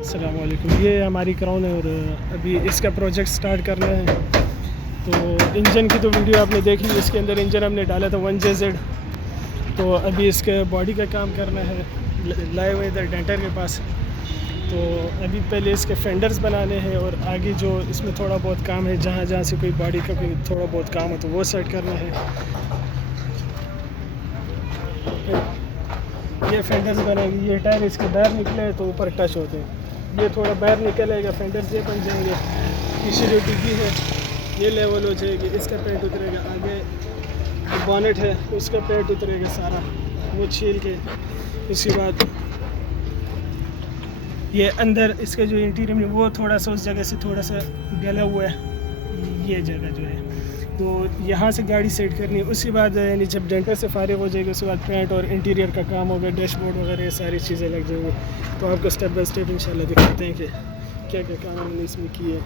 अस्सलाम वालेकुम। ये हमारी क्राउन है और अभी इसका प्रोजेक्ट स्टार्ट करना है। तो इंजन की तो वीडियो आपने देख ली, इसके अंदर इंजन हमने डाला था 1JZ। तो अभी इसके बॉडी का काम करना है, लाए हुए इधर डेंटर के पास। तो अभी पहले इसके फेंडर्स बनाने हैं और आगे जो इसमें थोड़ा बहुत काम है, जहाँ जहाँ से कोई बॉडी का कोई थोड़ा बहुत काम हो तो वो सेट करना है। ये फेंडर्स बनेंगे, ये टायर इसके बाहर निकले तो ऊपर टच होते हैं, ये थोड़ा बाहर निकलेगा, फेंडर्स ये बन जाएंगे। पीछे जो डिग्गी है ये लेवल हो जाएगी, इसका पेंट उतरेगा। आगे बॉनेट है उसका पेंट उतरेगा सारा वो छील के। उसके बाद ये अंदर इसका जो इंटीरियर में वो थोड़ा सा उस जगह से थोड़ा सा गला हुआ है, ये जगह जो है तो यहाँ से गाड़ी सेट करनी है। उसके बाद यानी जब डेंटर से फारिग हो जाएगी उसके बाद पेंट और इंटीरियर का काम होगा, डैशबोर्ड वगैरह ये सारी चीज़ें लग जाएंगी। तो आपको स्टेप बाय स्टेप इंशाल्लाह दिखाते हैं कि क्या क्या काम हमने इसमें किए।